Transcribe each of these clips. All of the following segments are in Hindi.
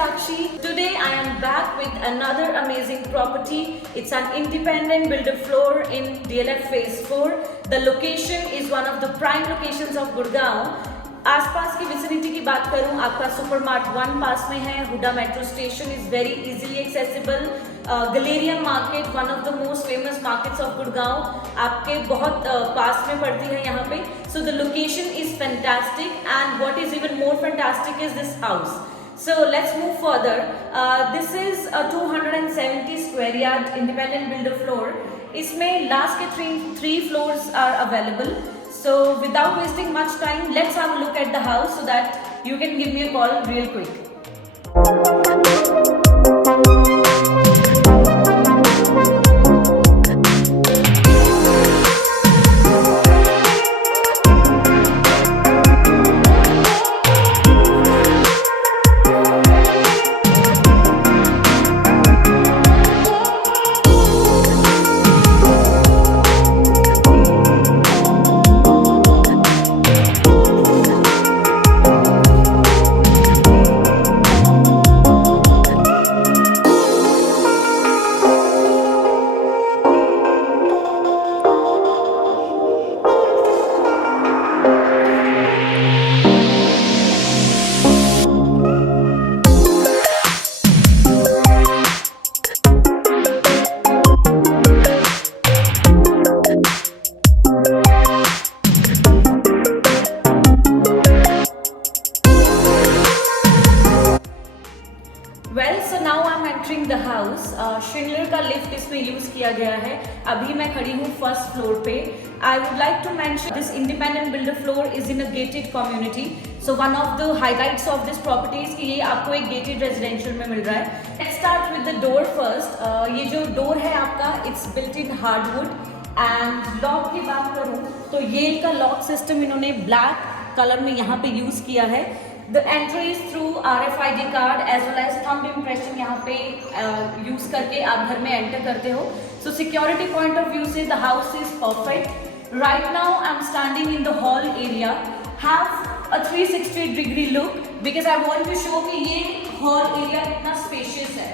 Sakshi. Today I am back with another amazing property. It's an independent builder floor in DLF Phase 4. The location is one of the prime locations of Gurgaon. आसपास की विसिनिटी की बात करूं, आपका सुपरमार्ट 1 पास में है, HUDA metro station is very easily accessible, Galleria market one of the most famous markets of Gurgaon आपके बहुत पास में पड़ती है यहाँ पे. So the location is fantastic and what is even more fantastic is this house. So let's move further. This is a 270 square yard independent builder floor. इसमें last के three floors are available. So without wasting much time, let's have a look at the house so that you can give me a call real quick. Well so now I am entering the house. Schindler का लिफ्ट इसमें यूज किया गया है. अभी मैं खड़ी हूँ फर्स्ट फ्लोर पे. I would like to mention this independent builder floor is in a gated community. So one of the highlights of this properties कि ये आपको एक गेटेड रेजिडेंशियल में मिल रहा है. Let's start with the door first. ये जो डोर है आपका it's built in hardwood. And lock की बात करूँ तो ये इनका लॉक सिस्टम इन्होंने ब्लैक कलर में यहाँ पे यूज किया है. The entry is through RFID card as well as thumb impression यहाँ पे यूज करके आप घर में एंटर करते हो. So security point of view से the house is perfect. Right now I'm standing in the hall area. Have a 360 degree look because I want to show कि ये hall area कितना spacious है.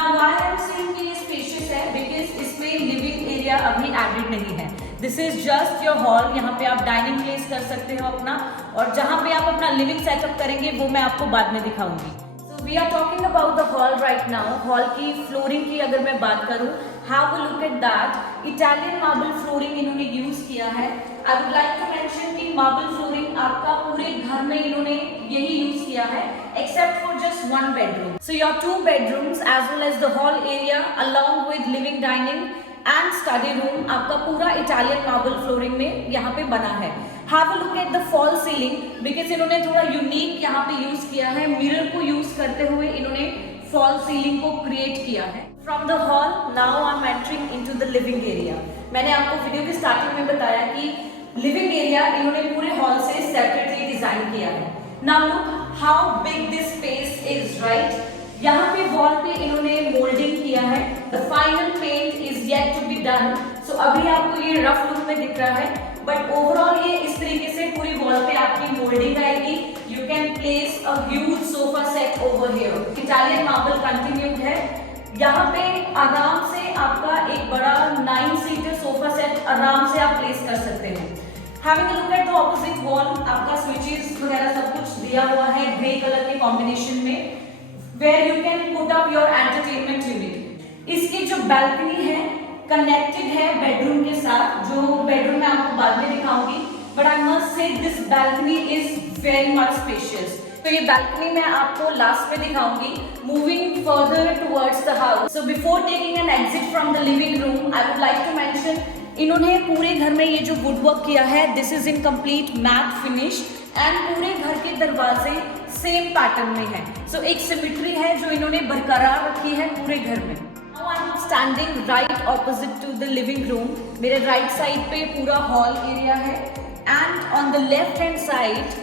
Now why I'm saying कि ये spacious है because इसमें living area अभी added नहीं है. This is just your hall. यहाँ पे आप डाइनिंग प्लेस कर सकते हो अपना, और जहाँ पे आप अपना लिविंग सेटअप करेंगे वो मैं आपको बाद में दिखाऊंगी. So we are talking about the hall right now. Hall की फ्लोरिंग की अगर मैं बात करूँ, have a look at that. Italian marble flooring इन्होंने यूज किया है. I would like to mention कि मार्बल फ्लोरिंग आपका पूरे घर में इन्होंने यही यूज किया है except for just one bedroom. So your 2 bedrooms as well as the hall area along with living dining and study room आपका पूरा इटालियन मार्बल फ्लोरिंग में यहाँ पे बना है. Have a look at the fall ceiling because इन्होंने थोड़ा यूनिक यहाँ पे यूज किया है. मिरर को यूज करते हुए इन्होंने फॉल सीलिंग को क्रिएट किया है. From the hall now I am entering into the living area. मैंने आपको वीडियो की स्टार्टिंग में बताया कि लिविंग एरिया इन्होंने पूरे हॉल से सेपरेटली डिजाइन किया है. Now look how big this space is right. यहाँ पे वॉल पे इन्होंने मोल्डिंग किया है. The final paint is yet to be done. So अभी आपको ये रफ लुक में दिख रहा है, बट ओवरऑल ये इस तरीके से पूरी वॉल पे आपकी मोल्डिंग आएगी. You can place a huge sofa set over here. Italian marble continued है. यहाँ पे आराम से आपका एक बड़ा 9 सीटर सोफा सेट आराम से आप प्लेस कर सकते हो. Having a look at the opposite wall, आपका स्विचेस वगैरह सब कुछ दिया हुआ है ग्रे कलर के कॉम्बिनेशन में, where you can put up your entertainment unit. इसकी जो balcony है connected है bedroom के साथ, जो bedroom मैं आपको बाद में दिखाऊंगी. But I must say this balcony is very much spacious. तो ये balcony मैं आपको last में दिखाऊंगी. Moving further towards the house. So before taking an exit from the living room, I would like to mention इन्होंने पूरे घर में ये जो woodwork किया है, this is in complete matte finish and पूरे घर के दरवाजे सेम पैटर्न में है. सो एक सिमेट्री है जो इन्होंने बरकरार रखी है पूरे घर में. Now I am standing right opposite to the living room. मेरे राइट साइड पे पूरा हॉल एरिया है and on the left hand side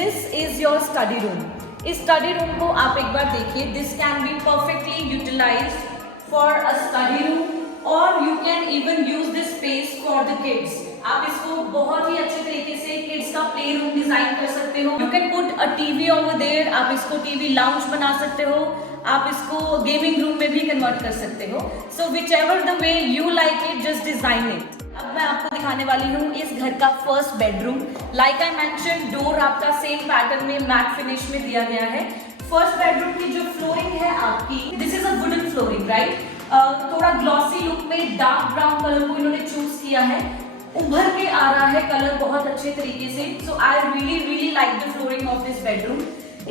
this is your study room. इस स्टडी रूम को आप एक बार देखिए. This can be perfectly utilised for a study room और you can even use this space for the kids. आप इसको बहुत ही अच्छे तरीके से किड्स का प्ले रूम डिजाइन कर सकते हो। You can put a TV over there, आप इसको टीवी लाउंज बना सकते हो, आप इसको गेमिंग रूम में भी कन्वर्ट कर सकते हो। So whichever the way you like it, just design it. अब मैं आपको दिखाने वाली हूँ इस घर का first bedroom. Like I mention, door आपका सेम पैटर्न में मैट फिनिश में दिया गया है। फर्स्ट बेडरूम की जो फ्लोरिंग है आपकी, this is a wooden flooring, right. थोड़ा ग्लॉसी लुक में डार्क ब्राउन कलर को इन्होंने चूज किया है, उभर के आ रहा है कलर बहुत अच्छे तरीके से। So I really like the flooring of this bedroom.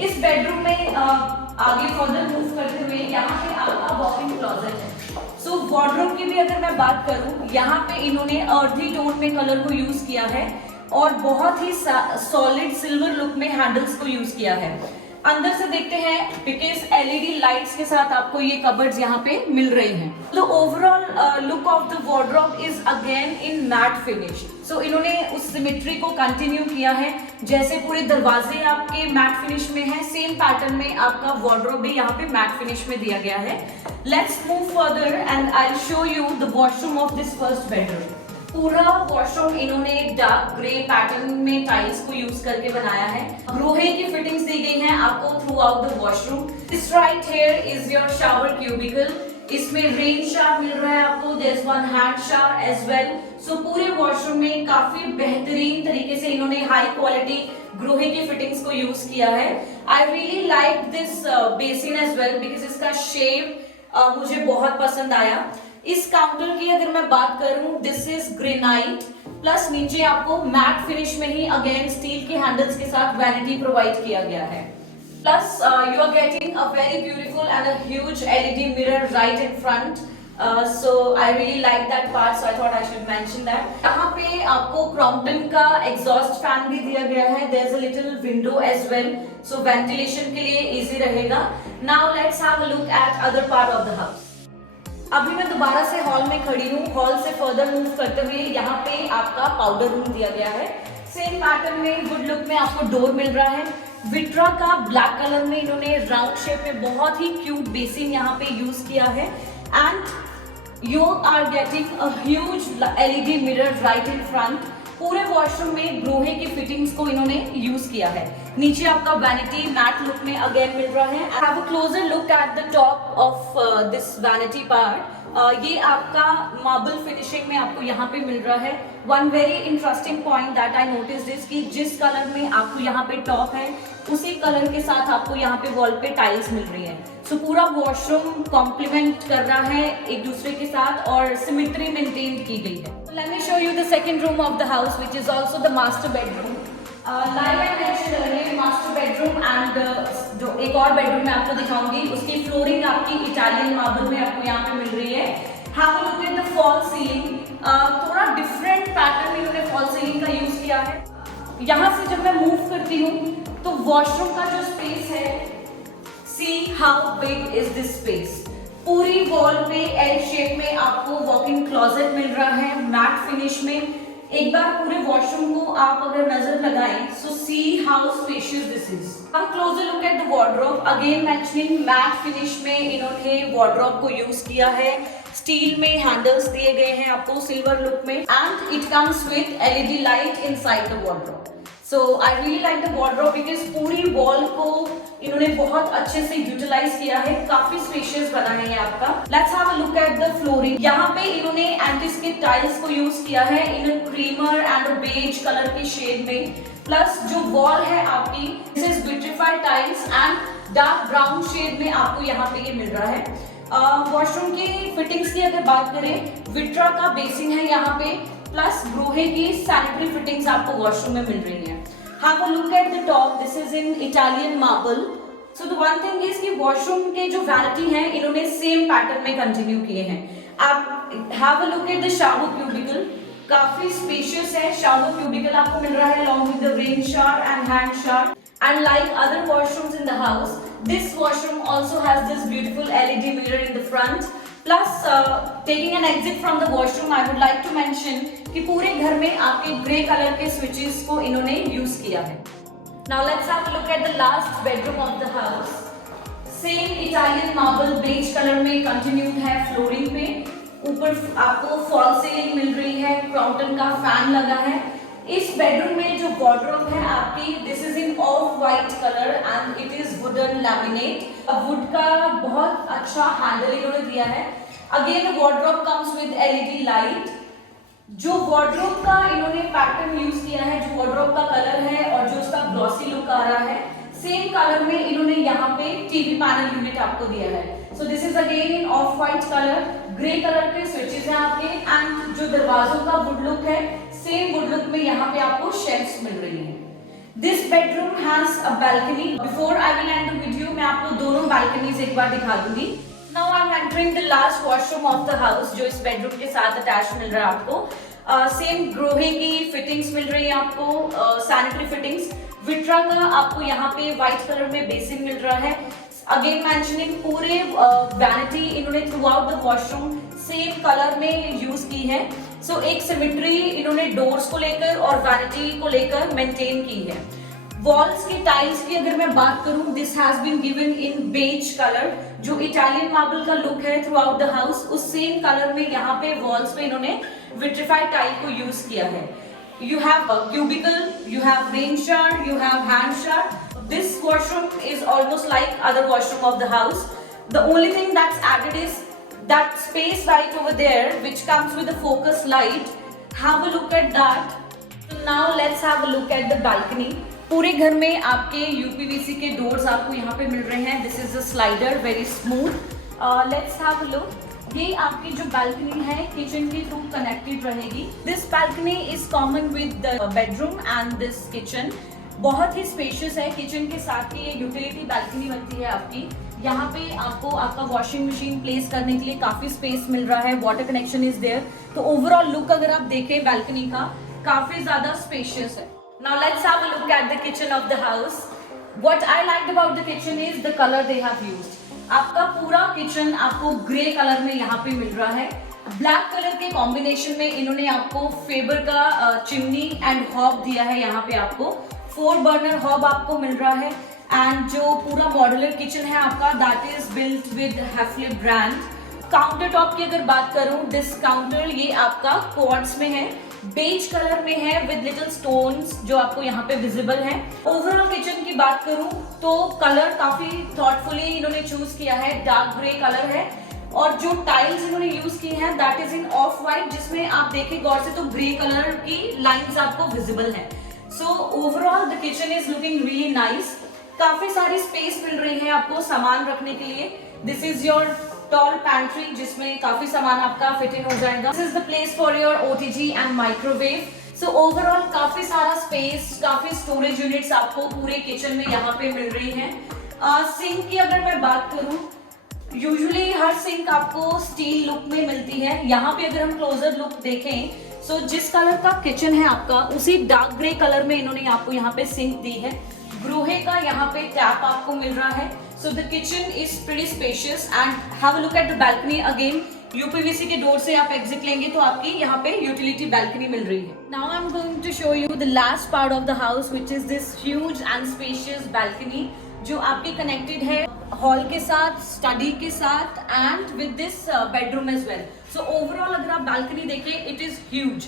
इस बेडरूम में आगे फर्दर मूव करते हुए यहाँ पे आपका वॉक-इन क्लोजेट है। सो वार्डरोब की भी अगर मैं बात करूँ, यहाँ पे इन्होंने अर्दी टोन में कलर को यूज किया है और बहुत ही सॉलिड सिल्वर लुक में हैंडल्स को यूज किया है। अंदर से देखते हैं, बिकॉज एलईडी लाइट्स के साथ आपको ये कबर्ड्स यहाँ पे मिल रहे हैं। The overall look of the wardrobe is again in matt finish. So इन्होंने उस सिमेट्री को कंटिन्यू किया है, जैसे पूरे दरवाजे आपके मैट फिनिश में है, सेम पैटर्न में आपका वार्डरोब भी यहाँ पे मैट फिनिश में दिया गया है। Let's move further and I will show you the washroom of this first bedroom. पूरा वॉशरूम इन्होंने डार्क ग्रे पैटर्न में टाइल्स को यूज करके बनाया है। लोहे की फिटिंग्स दी गई हैं आपको throughout the washroom. This right here is your shower cubicle. इसमें रेन शावर मिल रहा है आपको, there is one hand shower as well. So पूरे वॉशरूम में काफी बेहतरीन तरीके से इन्होंने हाई क्वालिटी ग्रोहे की फिटिंग्स को यूज किया है। I really like this basin as well because इसका शेप मुझे बहुत पसंद आया। इस काउंटर की अगर मैं बात करूं, दिस इज ग्रेनाइट प्लस नीचे आपको मैट फिनिश में ही अगेन स्टील के हैंडल्स के साथ वैनिटी प्रोवाइड किया गया है। Plus you are getting a very beautiful and a huge LED mirror right in front. So I really like that part, so I thought I should mention that. यहाँ पे आपको क्रॉम्पटन का एग्जॉस्ट फैन भी दिया गया है। There is a little window as well, so ventilation के लिए इजी रहेगा। Now let's have a look at other part of the house. अभी मैं दोबारा से हॉल में खड़ी हूँ। हॉल से फर्दर मूव करते हुए यहाँ पे आपका पाउडर रूम दिया गया है। सेम पैटर्न में वुड लुक में आपको डोर मिल रहा है। विट्रा का ब्लैक कलर में इन्होंने राउंड शेप में बहुत ही क्यूट बेसिन यहाँ पे यूज किया है and you are getting a huge LED mirror right in front. पूरे वॉशरूम में ग्रोहे की फिटिंग्स को इन्होंने यूज किया है। नीचे आपका वैनिटी मैट लुक में अगेन मिल रहा है। Have a closer look at the top of this vanity part. ये आपका मार्बल फिनिशिंग में आपको यहाँ पे मिल रहा है। One very interesting point that I notice is कि जिस कलर में आपको यहाँ पे टॉप है, उसी कलर के साथ आपको यहाँ पे वॉल पे टाइल्स मिल रही है। सो पूरा वॉशरूम कॉम्प्लीमेंट कर रहा है एक दूसरे के साथ और सिमेट्री मेंटेन की गई है। Let me show you the second room of the house, which is also the master bedroom. Like I mentioned earlier, master bedroom and जो एक और बेडरूम मैं आपको दिखाऊंगी, उसकी फ्लोरिंग आपकी इटालियन मार्बल में आपको यहाँ पे मिल रही है। Have a look at the fall ceiling. थोड़ा डिफरेंट पैटर्न में इन्होंने फॉल सीलिंग का यूज किया है। यहाँ से जब मैं मूव करती हूँ तो वॉशरूम का जो स्पेस है, see how big is this space. पूरी वॉल पे एल शेप में आपको वॉक-इन क्लोजेट मिल रहा है मैट फिनिश में। एक बार पूरे वॉशरूम को आप अगर नजर लगाएं, so see how spacious this is. अब closer look at the wardrobe. Again mentioning matt finish में इन्होंने वार्डरोब को यूज किया है। स्टील में हैंडल्स दिए गए हैं आपको सिल्वर लुक में and it comes with LED light inside the wardrobe. So I really like the wardrobe because पूरी वॉल को इन्होंने बहुत अच्छे से यूटिलाइज किया है, काफी स्पेशियस बना है ये आपका। Let's have a look at the flooring. यहाँ पे इन्होंने एंटीस्किड टाइल्स को यूज किया है in creamer and beige colour के शेड में। प्लस जो वॉल है आपकी, this is vitrified tiles and dark brown shade में आपको यहाँ पे ये मिल रहा है। वॉशरूम की फिटिंग्स की अगर बात करें, विट्रा का बेसिन है यहाँ पे, प्लस ग्रोहे की सैनिटरी फिटिंग्स आपको वॉशरूम में मिल रही है। Have a look at the top. This is in Italian marble. So the one thing is कि वॉशरूम के जो वैनिटी हैं इन्होंने सेम पैटर्न में कंटिन्यू किए हैं। आप have a look at the shower cubicle. काफी स्पेशियस है। शावर क्यूबिकल आपको मिल रहा है along with the rain shower and hand shower. And like other washrooms in the house, this washroom also has this beautiful LED mirror in the front. Plus, taking an exit from the washroom, I would like to mention कि पूरे घर में आपके ग्रे कलर के स्विचेस को इन्होंने यूज किया है। Now let's have a look at the last bedroom of the house. Same Italian marble beige colour में कंटिन्यूड है फ्लोरिंग पे। ऊपर आपको फॉल सीलिंग मिल रही है, क्रॉम्पटन का फैन लगा है। इस बेडरूम में जो वार्डरोब है आपकी, this is in of white colour and it is wooden laminate. Would का बहुत अच्छा हैंडल इन्होंने दिया है। Again wardrobe comes with LED light. जो वार्डरोब का इन्होंने पैटर्न यूज किया है, जो वार्डरोब का कलर है और जो उसका ग्लॉसी लुक आ रहा है, सेम कलर में इन्होंने यहाँ पे टीवी पैनल यूनिट आपको दिया है। So this is again in of white colour, grey colour के स्विचेस हैं आपके एंड जो दरवाजों का वुड लुक है, सेम वुड लुक में यहाँ पे आपको शेल्फ्स मिल रही हैं। This bedroom has a balcony. Before I will and the video, मैं आपको दोनों बालकनीज एक बार दिखा दूंगी। Now I am entering the last washroom of the house, जो इस बेडरूम के साथ अटैच मिल रहा है आपको। सेम ग्रोहे की फिटिंग्स मिल रही है आपको, सैनिटरी फिटिंग्स। विट्रा का आपको यहाँ पे व्हाइट कलर में बेसिन मिल रहा है। अगेन मेंशनिंग, पूरे वैनिटी इन्होंने through out the washroom same colour में यूज की है। सो एक सिमेट्री इन्होंने डोर्स को लेकर और वैनिटी को लेकर मेंटेन की है। वॉल्स की टाइल्स की अगर मैं बात करूं, this has been given in beige colour. जो इटालियन मार्बल का लुक है थ्रू आउट द हाउस, उस सेम कलर में यहाँ पे वॉल्स पे इन्होंने विट्रिफाइड टाइल को यूज किया है। You have a cubicle, you have rain shower, you have hand shower. This washroom is almost like other washroom of the house. The only thing that's added is that space right over there, which comes with a focus light. Have a look at that. So now let's have a look at the balcony. पूरे घर में आपके UPVC के डोर्स आपको यहाँ पे मिल रहे हैं। This is a slider, very smooth. Let's have a look. ये आपकी जो बालकनी है किचन के थ्रू कनेक्टेड रहेगी। This balcony is common with the bedroom and this kitchen. बहुत ही स्पेशियस है। किचन के साथ ही ये यूटिलिटी बालकनी बनती है आपकी। यहाँ पे आपको आपका वॉशिंग मशीन प्लेस करने के लिए काफी स्पेस मिल रहा है, वाटर कनेक्शन इज देयर। तो ओवरऑल लुक अगर आप देखें बालकनी का, काफी ज्यादा स्पेशियस है। Now let's have a look at the kitchen of the house. What I liked about the kitchen is the colour they have used. आपका पूरा किचन आपको ग्रे कलर में यहाँ पे मिल रहा है। ब्लैक कलर के कॉम्बिनेशन में इन्होंने आपको फेबर का चिमनी एंड हॉब दिया है। यहाँ पे आपको 4 बर्नर हॉब आपको मिल रहा है एंड जो पूरा मॉड्यूलर किचन है आपका, that is built with Hafele brand. Counter top की अगर बात करूं, दिस काउंटर ये आपका क्वार्ट्ज में है, बेज कलर में है विद लिटिल स्टोन्स जो आपको यहाँ पे विजिबल है। ओवरऑल किचन की बात करूं तो कलर काफी थॉटफुली इन्होंने चूज किया है, डार्क ग्रे कलर है और जो टाइल्स इन्होंने यूज की है that is in of white, जिसमें आप देखें गौर से तो ग्रे कलर की लाइंस आपको विजिबल है। So overall the kitchen is looking really nice. काफी सारी स्पेस मिल रही है आपको सामान रखने के लिए। This is your tall pantry जिसमें काफी सामान आपका फिट इन हो जाएगा। This is the place for your OTG and microwave. So overall काफी सारा स्पेस, काफी स्टोरेज यूनिट्स आपको पूरे किचन में यहाँ पे मिल रही हैं। सिंक की अगर मैं बात करूँ, यूजुअली हर सिंक आपको स्टील लुक में मिलती है। यहाँ पे अगर हम क्लोजर लुक देखें, सो जिस कलर का किचन है आपका, उसी डार्क ग्रे कलर में इन्होंने आपको यहाँ पे सिंक दी है। ग्रोहे का यहाँ पे टैप आपको मिल रहा है। So the kitchen is pretty spacious and have a look at the balcony again. UPVC के डोर से आप एग्जिट लेंगे तो आपकी यहाँ पे यूटिलिटी बालकनी मिल रही है। Now I'm going to show you the last part of the house, which is this huge and spacious balcony, जो आपकी कनेक्टेड है हॉल के साथ, स्टडी के साथ and with this bedroom as well. So overall अगर आप बालकनी देखें, इट इज ह्यूज।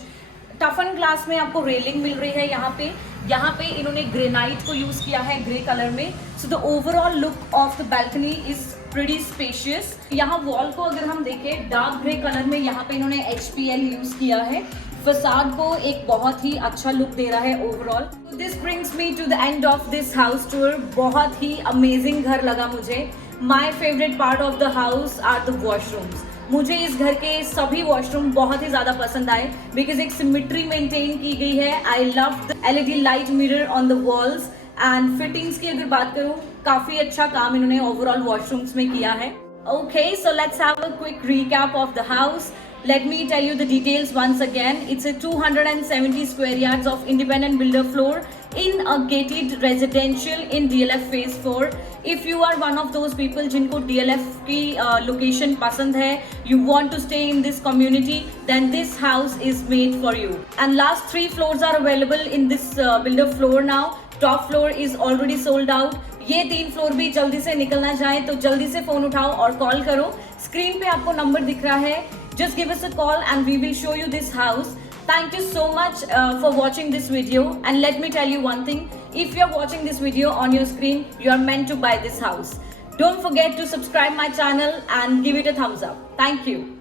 टफन ग्लास में आपको रेलिंग मिल रही है। यहाँ पे इन्होंने ग्रेनाइट को यूज किया है ग्रे कलर में। So the overall look of the balcony is pretty spacious. यहाँ वॉल को अगर हम देखें, डार्क ग्रे कलर में यहाँ पे इन्होंने HPL यूज किया है। फसाड को एक बहुत ही अच्छा लुक दे रहा है overall. This brings me to the end of this house tour. बहुत ही अमेजिंग घर लगा मुझे। My favourite part of the house are the washrooms. मुझे इस घर के सभी वॉशरूम बहुत ही ज्यादा पसंद आए बिकॉज एक सिमेट्री मेंटेन की गई है। I love the LED light mirror on the walls and fittings की अगर बात करूं, काफी अच्छा काम इन्होंने ओवरऑल वॉशरूम्स में किया है। Okay, so let's have a quick recap of the house. Let me tell you the details once again. It's a 270 square yards of independent builder floor in a gated residential in DLF phase 4. If you are one of those people जिनको DLF की location पसंद है, you want to stay in this community, then this house is made for you. And last 3 floors are available in this builder floor now. Top floor is already sold out. ये 3 फ्लोर भी जल्दी से निकलना चाहे तो जल्दी से फोन उठाओ और कॉल करो। स्क्रीन पे आपको नंबर दिख रहा है just give us a call and we will show you this house. Thank you so much for watching this video, and let me tell you one thing, if you're watching this video on your screen, you are meant to buy this house. Don't forget to subscribe my channel and give it a thumbs up. Thank you.